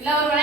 ಇಲ್ಲ ಅವ್ರು